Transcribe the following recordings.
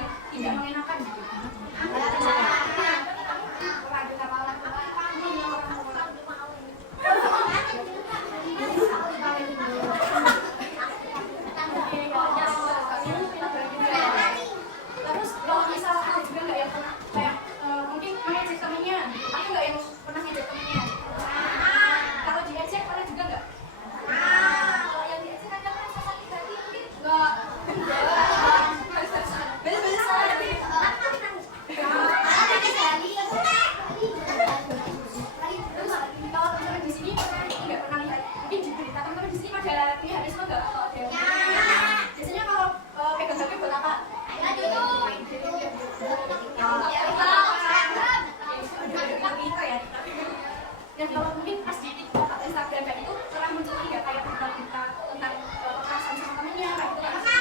yang tidak mengenakan gitu. Terus kalau misal ada juga nggak yang pernah kayak mungkin mengejek temennya, ada nggak yang pernah ngejek temennya? Kalau diejek pernah juga nggak? Kalau yang diejek kadang merasa sakit hati mungkin nggak. Bener-bener salah ya. Terus kalau teman-teman di sini nggak pernah lihat, mungkin di berita teman-teman di sini pada melihatisme nggak atau ada yang biasanya kalau pegang HP buat apa? Dan kalau mungkin pas di TikTok atau Instagram kayak itu pernah muncul nggak kayak berita tentang kekerasan sama temennya kayak itu kan?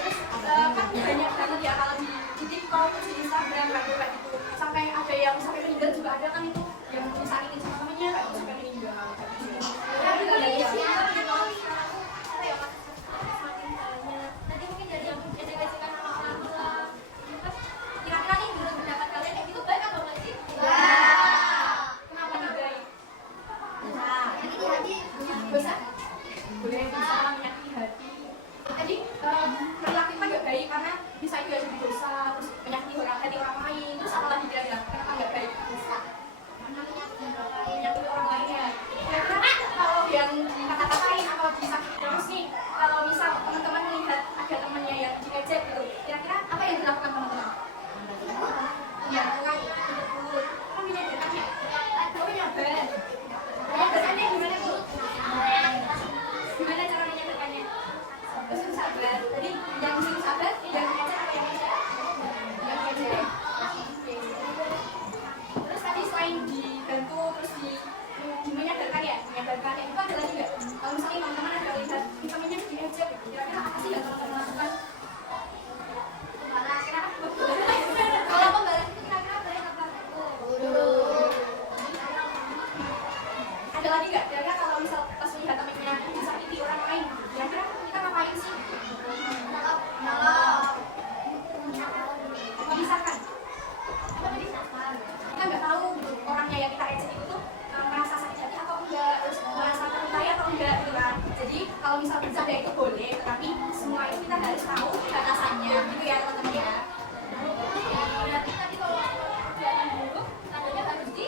Terus kan banyak banget ya kalau di TikTok terus di Instagram kayak gitu sampai ada yang sampai meninggal juga ada kan itu yang disakiti sama temennya kayak itu sampai meninggal. Tapi nggak ada yang nanti mungkin jadi yang ejek-ejekan sama orang tua. Terus kira-kira nih menurut pendapat kalian kayak gitu baik atau enggak sih? Kenapa nggak baik? Menyakiti hati dosa? Boleh bisa menyakiti hati. Jadi perilaku itu nggak baik karena bisa itu jadi dosa, terus menyakiti hati orang lain. Terus apa lagi kira-kira kenapa nggak baik? Menyakiti orang lain ya. Kira-kira kalau yang dikata-katain atau disakiti terus nih, kalau misal teman-teman melihat ada temannya yang diejek gitu, kira-kira apa yang dilakukan teman-teman? Ya, kan menyadarkan ya. Oh nyabar. Menyadarkannya gimana Bu? Gimana cara menyadarkannya? Terus sabar. Jadi yang suruh sabar, yang ngejek apa yang ngejek? Yang ngejek. Terus tadi selain dibantu, terus menyadarkan ya, menyadarkan ya. Itu ada lagi nggak? Kalau misalnya teman-teman ada lihat temannya diejek, kira-kira apa sih yang teman-teman lakukan? Kalau pembalas itu kira-kira baik apa? Ada lagi nggak? Kira-kira kalau misal pas melihat temannya disakiti orang lain, kira-kira kita ngapain sih? Memisahkan. Kita nggak tahu orangnya yang kita ejek itu tuh merasa sakit hati atau enggak, terus merasa terlukai atau enggak gitu kan. Jadi kalau misal bercanda itu boleh, tetapi semua itu kita harus tahu batasannya gitu ya teman-teman ya. Berarti tadi kalau perbuatan buruk tandanya harus di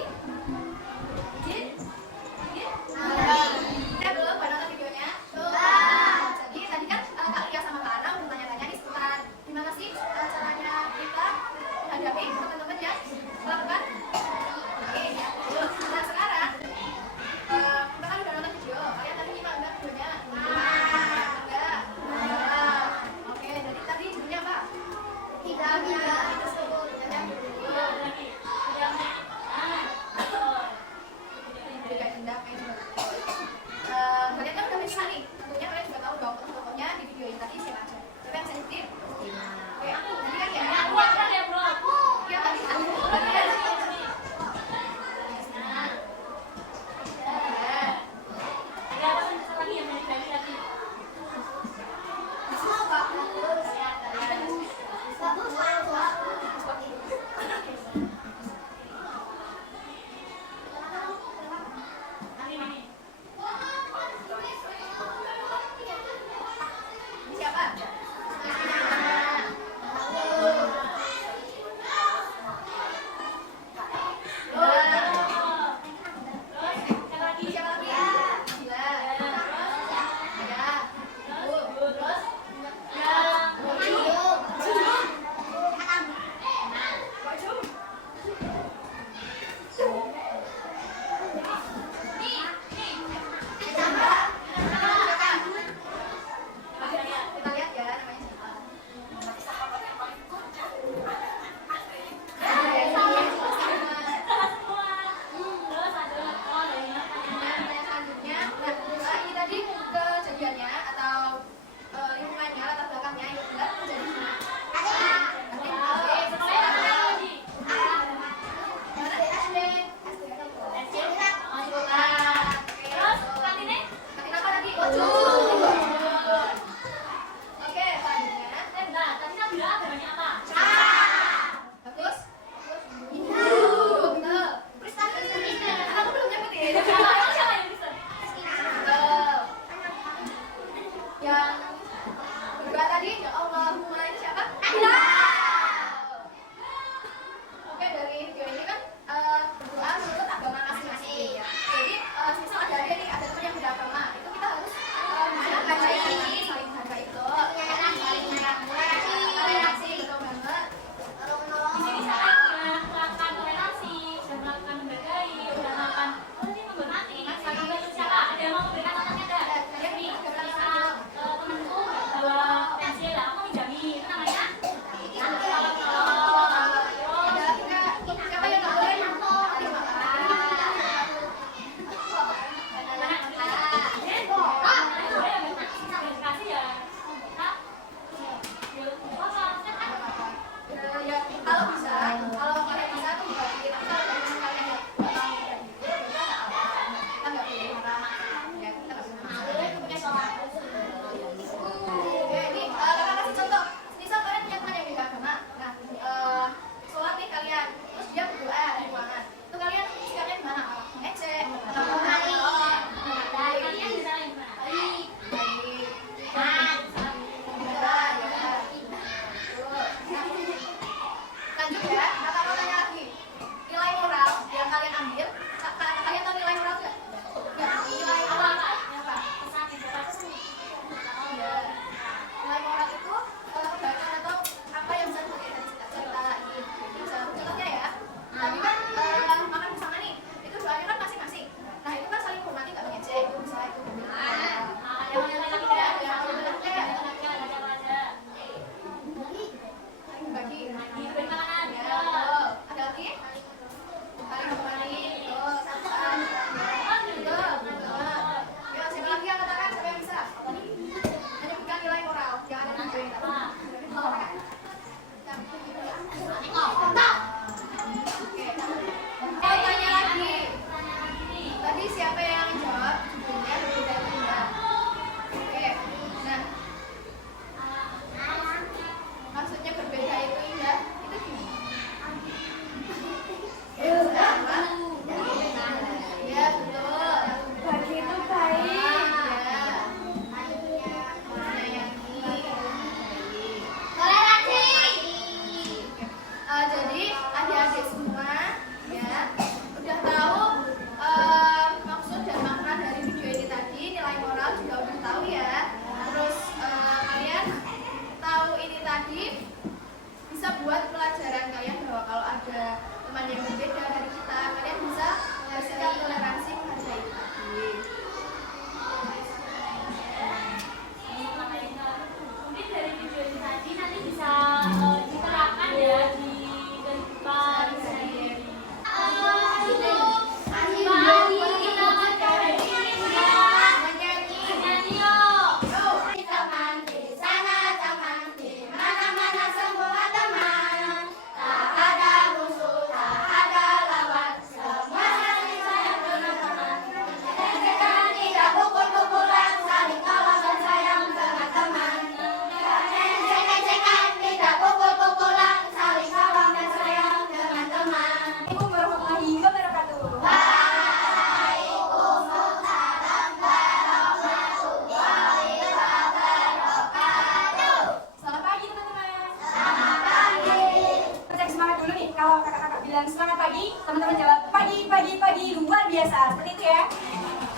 Teman-teman jawab pagi, pagi, pagi, luar biasa. Seperti itu ya.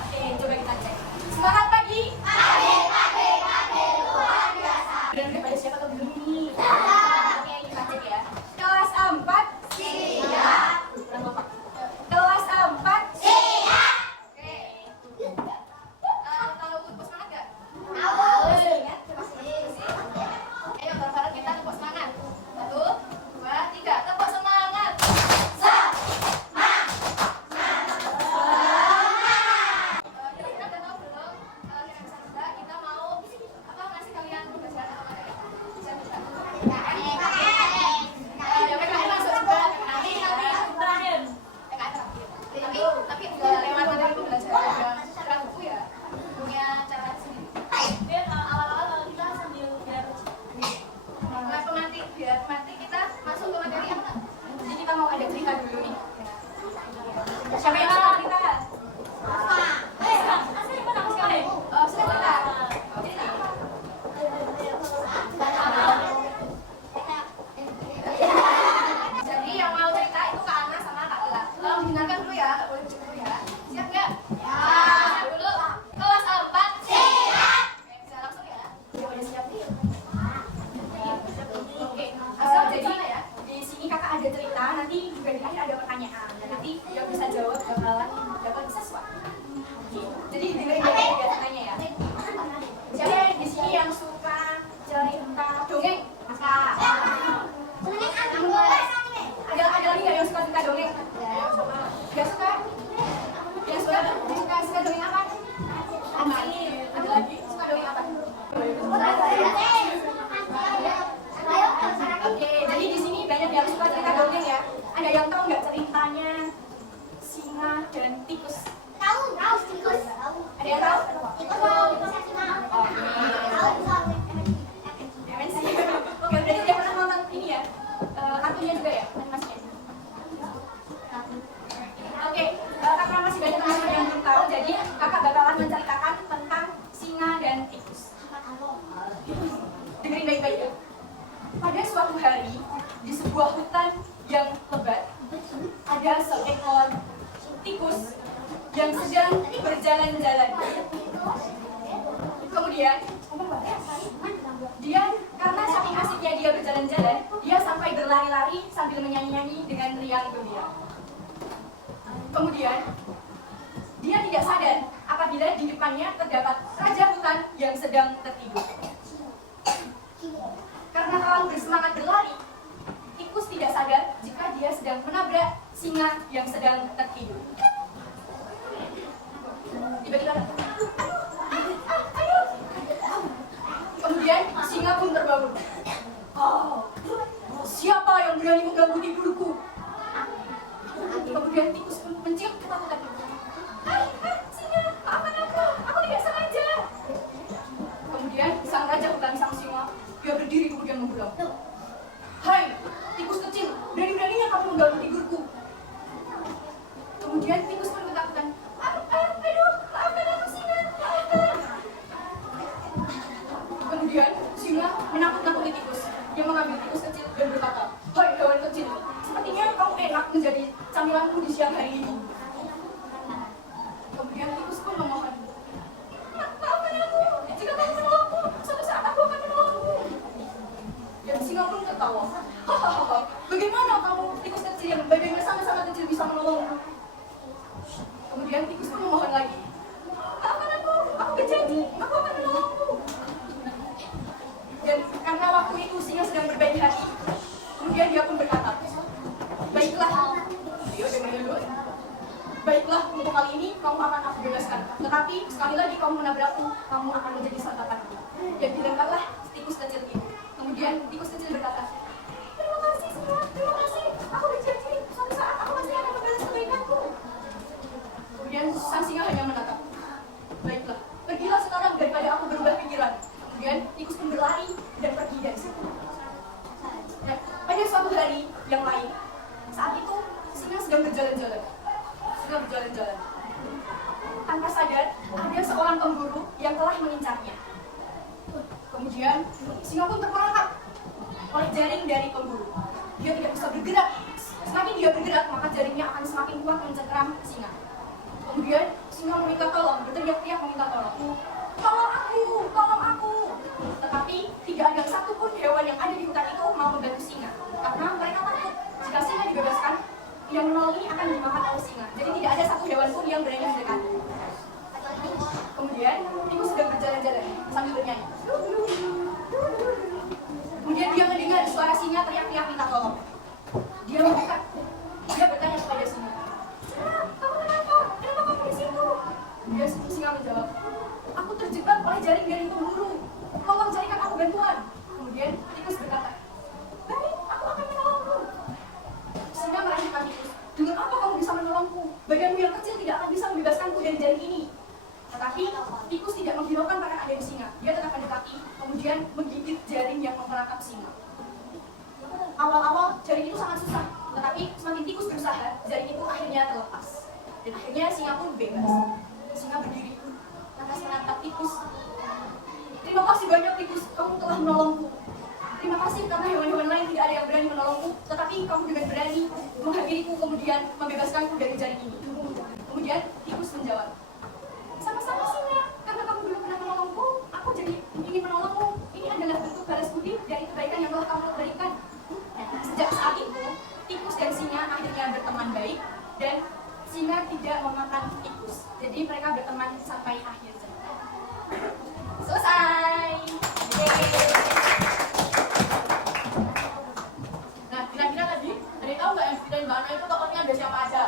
Oke, coba kita cek. Semangat pagi. Pagi, pagi, pagi, luar biasa. Dan pada siapa atau belum nih? Oke, kita cek ya. Kelas 4. Siap. Kurang kompak. Kelas 4. Siap. Oke. Tahu tepuk semangat gak? Tahu. Ingat, ayo bareng-bareng kita tepuk semangat. 1, 2, 3, tepuk semangat. Kira-kira udah tahu belum? Kita mau apa ngasih kalian pembelajaran apa ya? Bisa. Ya PKN langsung juga. Nanti terakhir. Tapi lewat materi pembelajaran yang buku ya. Punya cara sendiri. Awal-awal kalau kita sambil biar pemantik kita masuk ke materi apa? Jadi kita mau ada cerita dulu nih. Siapa yang suka cerita? Asli mana aku sekali? Oh, suka cerita. Jadi yang mau cerita itu Kak Ana sama Kak Ella. Tolong dengarkan dulu ya, Kak boleh dulu ya. Siap nggak? Ya. Siap dulu. Kelas 4. Siap. Oke, bisa langsung ya. Udah siap nih. Oke. Jadi di sini Kakak ada cerita, nanti juga di akhir ada pertanyaan. Dan nanti yang bisa jawab bakalan dapat sesuatu. Jadi dengerin baik-baik ya ceritanya ya. Siapa di sini yang suka cerita dongeng? Kakak. Ada lagi nggak yang suka cerita dongeng? Nggak suka? Yang suka dongeng apa? Ada lagi suka dongeng apa? Oke, jadi di sini banyak yang suka cerita dongeng ya. Ada yang tahu nggak ceritanya singa dan tikus? Tahu tikus. Ada yang tahu? Tikus singa. MNC. Oke, berarti udah pernah nonton ini ya? Kartunya juga ya, animasinya. Oke, karena masih banyak teman-teman yang belum tahu, jadi kakak bakalan menceritakan tentang singa dan tikus. Dengerin baik-baik ya. Pada suatu hari, di sebuah hutan yang lebat, ada seekor tikus yang sedang berjalan-jalan. Kemudian, dia karena saking asiknya dia berjalan-jalan, dia sampai berlari-lari sambil menyanyi-nyanyi dengan riang gembira. Kemudian, dia tidak sadar apabila di depannya terdapat raja hutan yang sedang tertidur. Karena terlalu bersemangat berlari, tikus tidak sadar jika dia sedang menabrak singa yang sedang tertidur. Tiba-tiba kemudian singa pun terbangun. Oh, siapa yang berani mengganggu tidurku? Kemudian tikus pun mencium ketakutan. Hai, singa, maafkan aku tidak sengaja. Kemudian sang raja hutan, sang singa, dia berdiri kemudian menggeram. Hai, tikus kecil, berani-beraninya kamu mengganggu tidurku. Kemudian tikus pun ketakutan. Aduh, maafkan aku singa, maafkan. Kemudian singa menakut-nakuti tikus. Dia mengambil tikus kecil dan berkata, hai hewan kecil, sepertinya kau enak menjadi camilanku di siang hari ini. Kemudian tikus pun memohon, maafkan aku, jika kamu menolongku, suatu saat aku akan menolongmu. Dan singa pun tertawa. Hahaha, bagaimana kamu tikus kecil yang badannya sama-sama kecil bisa menolongmu? Kemudian tikus pun memohon lagi. Maafkan aku berjanji, aku akan menolongmu. Dan karena waktu itu singa sedang berbaik hati, kemudian dia pun berkata, baiklah, dia dengerin dulu. Baiklah, untuk kali ini kamu akan aku bebaskan. Tetapi sekali lagi kamu menabrakku, kamu akan menjadi santapanku. Dan dilemparlah tikus kecil itu. Kemudian tikus kecil berkata, terima kasih semua, terima kasih. Aku berjanji, suatu saat aku pasti akan membalas kebaikanku. Kemudian sang singa hanya menatap. Baiklah, pergilah sekarang daripada aku berubah pikiran. Kemudian tikus pun berlari dan pergi dari situ. Nah, pada suatu hari yang lain, saat itu singa sedang berjalan-jalan. Tanpa sadar, ada seorang pemburu yang telah mengincarnya. Kemudian, singa pun terperangkap oleh jaring dari pemburu. Dia tidak bisa bergerak Semakin dia bergerak, maka jaringnya akan semakin kuat mencengkeram singa. Kemudian singa meminta tolong, berteriak-teriak meminta tolong. Tolong aku, tolong aku. Tetapi tidak ada satupun hewan yang ada di hutan itu mau membantu singa, karena mereka takut jika singa dibebaskan, yang menolong ini akan dimakan oleh singa. Jadi tidak ada satu hewan pun yang berani mendekat. Kemudian tikus sedang berjalan-jalan sambil bernyanyi. Kemudian dia mendengar suara singa teriak-teriak minta tolong. Dia mendekat. Dia bertanya kepada singa, kamu kenapa? Kenapa kamu di situ? Dia singa menjawab, aku terjebak oleh jaring dari pemburu. Tolong carikan aku bantuan. Kemudian tikus berkata, baik, aku akan menolongmu. Singa merangkak tikus, dengan apa kamu bisa menolongku? Badanmu yang kecil tidak akan bisa membebaskanku dari jaring ini. Tetapi tikus tidak menghiraukan perkataan dari singa. Dia tetap mendekati, kemudian menggigit jaring yang memperangkap singa. Awal-awal jaring itu sangat susah, tetapi semakin tikus berusaha, jaring itu akhirnya terlepas. Dan akhirnya singa pun bebas. Singa berdiri, lantas menatap tikus. Terima kasih banyak tikus, kamu telah menolongku. Terima kasih karena hewan-hewan lain tidak ada yang berani menolongku, tetapi kamu dengan berani menghampiriku kemudian membebaskanku dari jaring ini. Kemudian tikus menjawab, sama-sama singa, karena kamu belum pernah menolongku, aku jadi ingin menolongmu. Ini adalah bentuk balas budi dari kebaikan yang telah kamu berikan. Nah, sejak saat itu, tikus dan singa akhirnya berteman baik, dan singa tidak memakan tikus. Jadi mereka berteman sampai akhir cerita. Selesai. Nah, kira-kira tadi, ada tahu nggak yang ceritain Mbak Ana itu tokohnya ada siapa aja?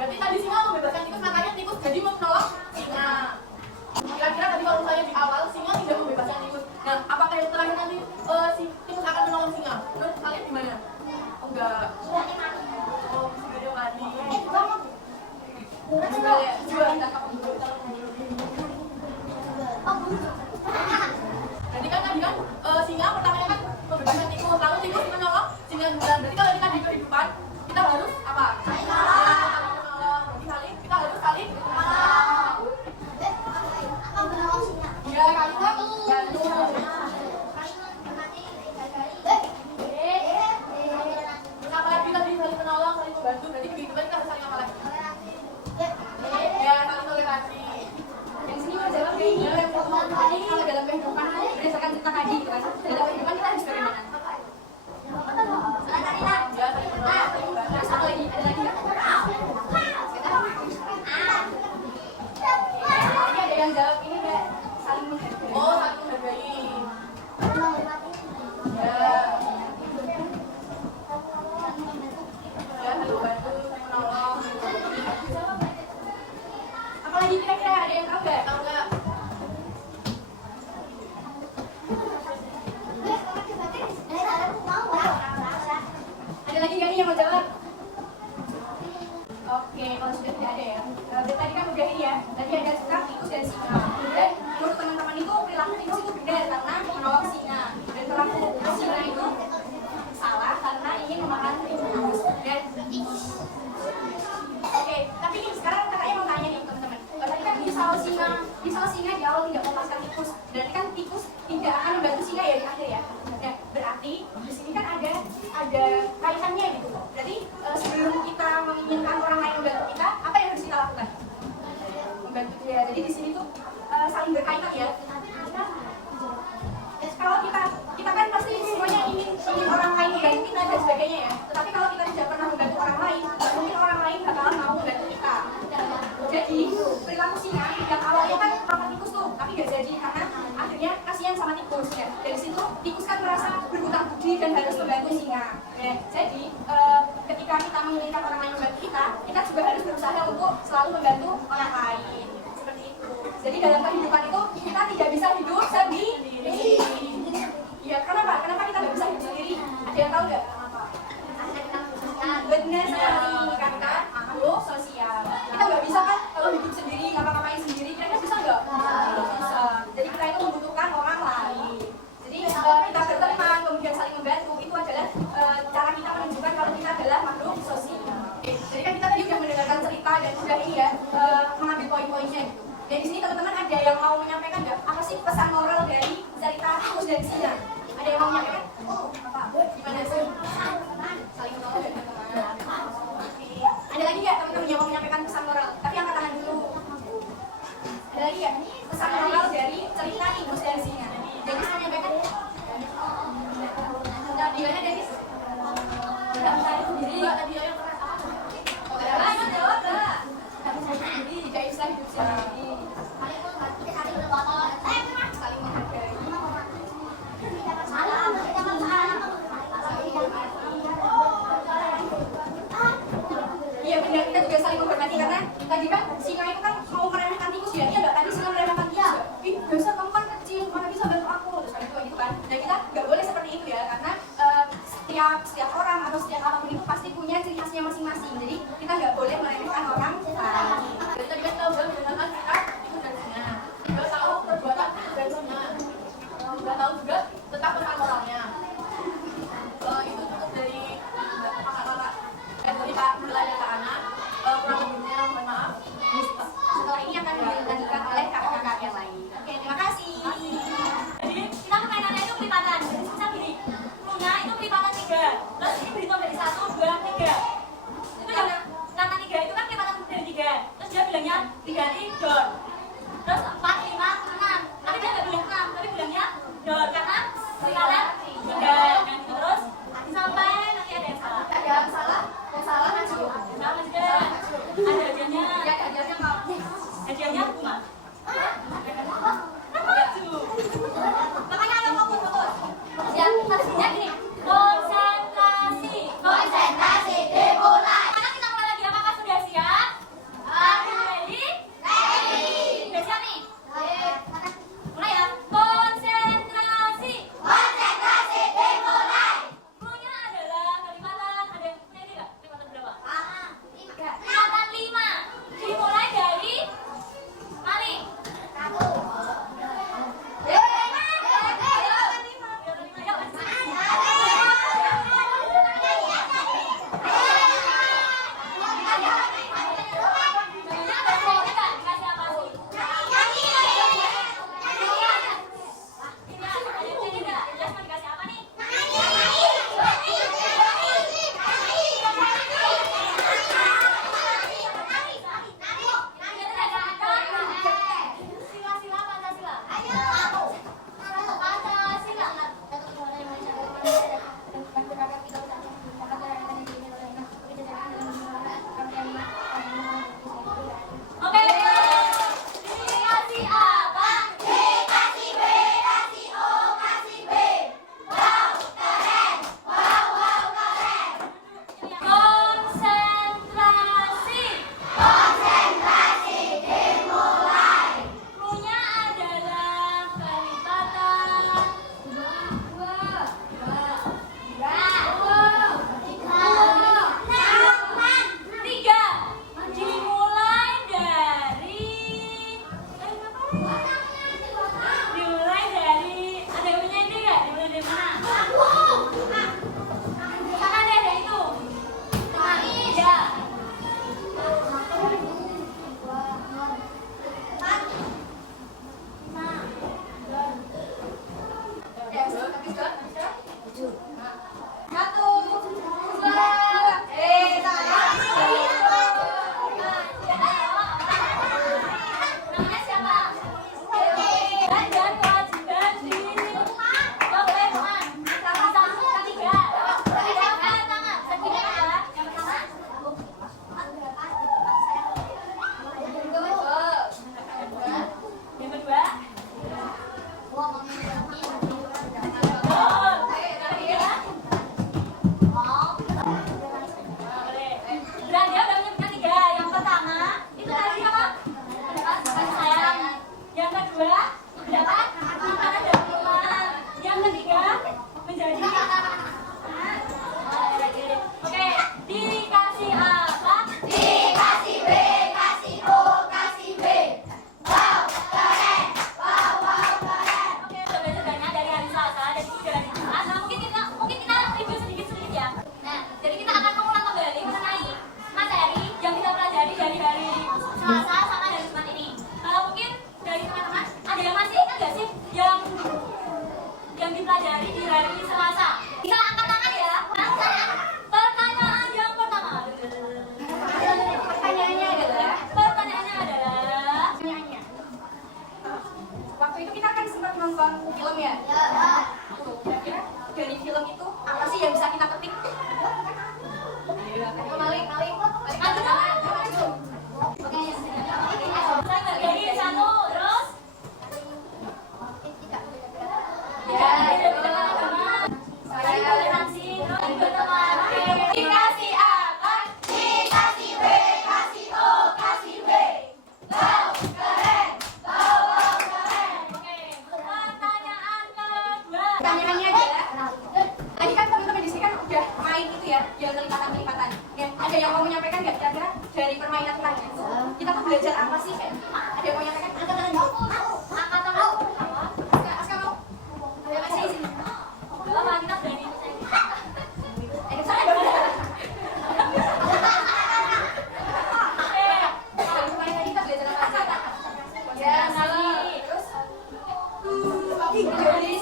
Berarti tadi singa membebaskan tikus, makanya tikus jadi menolong singa. Kira-kira tadi kalau misalnya di awal singa tidak membebaskan tikus, nah apakah yang terakhir nanti si tikus akan menolong singa? Menurut kalian gimana? Oh enggak. Oh, sudah dia mati. Juga ditangkap pemburu. Berarti kan tadi kan singa pertamanya kan membebaskan tikus, lalu tikus menolong singa. Berarti kalau kita di kehidupan kita harus apa? Kita harus saling ya kali satu apalagi tadi saling menolong, saling membantu, berarti begitu kan kita harus saling apa lagi? Ya saling toleransi. Yang sini mau jawab ini yang tadi kalau dalam kehidupan berdasarkan cerita tadi gitu kan, dalam kehidupan kita harus bagaimana? Ya saling menolong, saling membantu. Terus apa lagi? Ada lagi nggak? Yang jawab ini kayak saling menghargai. Oh, saling menghargai. Ya. Ya, saling bantu, saling menolong. Apalagi kira-kira ada yang tahu nggak? Tahu nggak? Ada lagi nggak nih yang mau jawab? Oke, kalau sudah tidak ada ya. Tadi kan udah ini ya. Tadi ada cerita tikus dan singa. Dan menurut teman-teman itu perilaku tikus itu benar karena menolong singa. tidak akan membantu singa ya di akhir ya. Nah, berarti di sini kan ada kaitannya gitu. Berarti sebelum kita menginginkan orang lain membantu kita, apa yang harus kita lakukan? Membantu dia. Jadi di sini tuh saling berkaitan ya. Kalau kita kan pasti semuanya ingin orang lain membantu kita dan sebagainya ya. Tetapi kalau kita tidak pernah membantu orang lain, mungkin orang lain bakalan mau membantu kita. Jadi perilaku singa yang awalnya kan makan tikus tuh, tapi gak jadi karena akhirnya kasihan sama tikus ya. Dari situ tikus kan merasa berhutang budi dan harus membantu singa. Nah, jadi ketika kita menginginkan orang lain membantu kita juga harus berusaha untuk selalu membantu orang lain. Seperti itu. Jadi dalam kehidupan itu kita tidak bisa hidup sendiri. Ya, kenapa? Kenapa kita nggak bisa hidup sendiri? Ada yang tahu nggak? Benar sekali, karena makhluk sosial. Kita nggak bisa kan kalau hidup sendiri, ngapa-ngapain sendiri, kira-kira bisa nggak? Bisa. Jadi kita itu membutuhkan orang lain. Jadi kita berteman, kemudian saling membantu, itu adalah cara kita menunjukkan kalau kita adalah makhluk sosial. Jadi kan kita tadi sudah mendengarkan cerita dan sudah ini ya mengambil poin-poinnya gitu. Dan di sini teman-teman ada yang mau menyampaikan nggak? Apa sih pesan moral dari cerita tikus dan singa? Ada yang mau menyampaikan? Apa? Gimana sih? Saling menolong dan berteman. Ada lagi nggak teman-teman yang mau menyampaikan pesan moral? Tapi angkat tangan dulu. Ada lagi nggak? Pesan moral dari cerita tikus dan singa. Dennis mau menyampaikan? Gimana Dennis? Tidak bisa sendiri. Tadi yang jawab nggak? Tidak bisa sendiri. Tidak bisa hidup sendiri. Saling menghargai. Iya benar, kita juga saling menghormati karena tadi kan singa itu kan mau meremehkan tikus ya. Iya nggak? Tadi singa meremehkan tikus ya. Ih, biasa kamu kan kecil, mana bisa bantu aku? Terus kan gitu kan. Dan kita nggak boleh seperti itu ya karena setiap orang atau setiap apapun itu pasti punya ciri khasnya masing-masing. Jadi kita nggak boleh meremehkan orang lain. Jadi tadi kan tahu mendengarkan kita tikus dan singa. Nggak tahu perbuatan dan singa. Nggak tahu juga tentang pesan moralnya. Itu cukup dari kakak-kakak. Dan kita belajar ke anak. Kurang lebihnya mohon maaf. Setelah ini akan dilanjutkan oleh kakak-kakak yang lain. Oke, terima kasih. Jadi kita permainannya itu kelipatan. Jadi bisa gini, punya itu kelipatan 3. Terus ini berhitung dari 1, 2, 3. Itu yang karena 3 itu kan kelipatan dari 3. Terus dia bilangnya diganti dot. Terus 4, 5, 6. Tapi dia nggak bilang 6, tapi bilangnya dot karena sekalian habis dong. Satu, dua, Namanya siapa? Dan kewajiban di boleh teman. Bisa ketiga. Siapa tangan? Segini ya. Yang pertama. Yang kedua. Berani udah menyebutkan tiga. Yang pertama itu tadi apa? Kasih sayang. Yang kedua berapa? Makanan dan minuman. Yang ketiga menjadi. Oke, dikasih apa? dikasih B, kasih O, kasih B. Wow, keren. Wow, wow, keren. Oke, udah belajar banyak dari hari Selasa dan juga hari Jumat. Nah, mungkin kita review sedikit ya. Nah, jadi kita akan mengulang kembali mengenai materi yang kita pelajari dari hari Selasa sama hari Jumat ini. Mungkin dari teman-teman ada yang masih ingat nggak sih yang dipelajari di hari Selasa? Kita angkat tangan ya. Pertanyaan yang pertama. Pertanyaannya adalah, waktu itu kita kan sempat nonton film ya? Tuh, kira-kira dari film itu apa sih yang bisa kita petik? Malik. Saya nggak dari satu terus. Dikasih apa? Dikasih B, kasih O, kasih B. Wow, keren. Wow, wow, keren. Pertanyaannya adalah, tadi kan teman-teman di sini kan udah main itu ya, yang kelipatan-kelipatan. Ya, ada yang mau menyampaikan nggak kira-kira dari permainan tadi? Kita tuh belajar apa sih? Ada yang mau menyampaikan? Aska mau? Ada masih di sini? Saya baru kemarin tadi kita belajar apa sih? Ya, terus dari